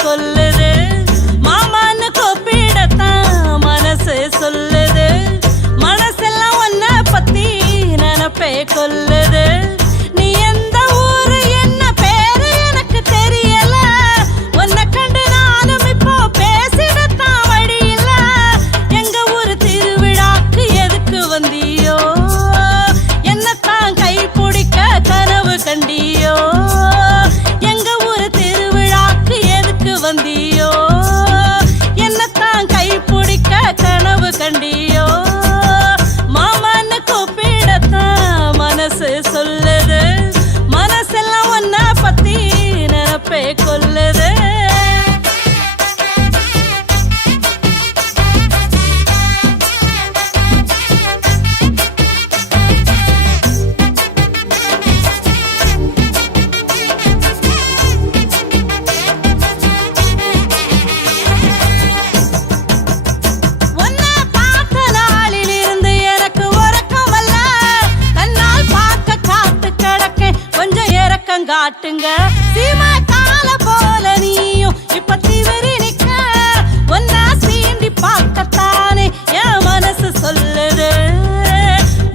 கொல்லுது மாமான்னு கூப்பிடத்தான் மனசு சொல்லுது மனசெல்லாம் ஒன்ன பத்தி நினப்பே கொல்லுது நீ எந்த ஊரு என்ன பேரு எனக்கு தெரியல உன்னை கண்டு நானும் இப்போ பேசிடத்தான் வழி இல்ல எங்க ஊரு திருவிழாக்கு எதுக்கு வந்தியோ என்னத்தான் கை பிடிக்க கனவு கண்டியோ எங்க ஊரு திருவிழாக்கு எதுக்கு வந்தியோ என்னத்தான் கை பிடிக்க கனவு கண்டியோ மாமான்னு கூப்பிடத்தான் மனசு சொல்லுது மனசெல்லாம் ஒன்ன பத்தி நினப்பே கொல்லுது காட்டுங்க சீமா கால போல நீயும் இப்ப திவறி நிக்க ஒன்னா சீண்டி பார்க்கத்தானே என் மனசு சொல்லுது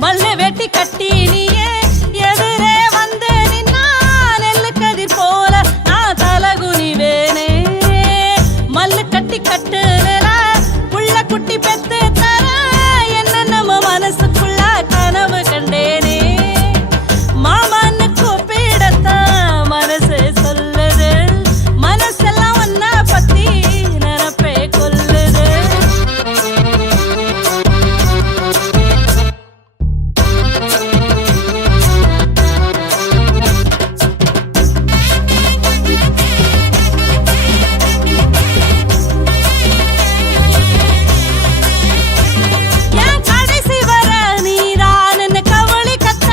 மல்லு வெட்டி கட்டி நீயே எதிரே வந்து நின்னா நெல்லு கதிர் போல நான் தலகுனிவேனே மல்லு கட்டி கட்டுல புள்ள குட்டி பெத்து தர என்ன நம்ம மனசுக்குள்ள கனவு கண்டேனே மாமான்னு மனசு சொல்லுது மனசெல்லாம் ஒன்ன பத்தி நினப்பே கொல்லுது என் கடைசி வர நீரான்னு கவளி கத்த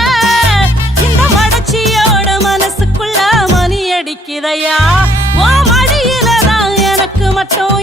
இந்த மடச்சியோட மனசுக்குள்ள மணி அடிக்குதையா ஓ மடியில தான் எனக்கு மட்டும்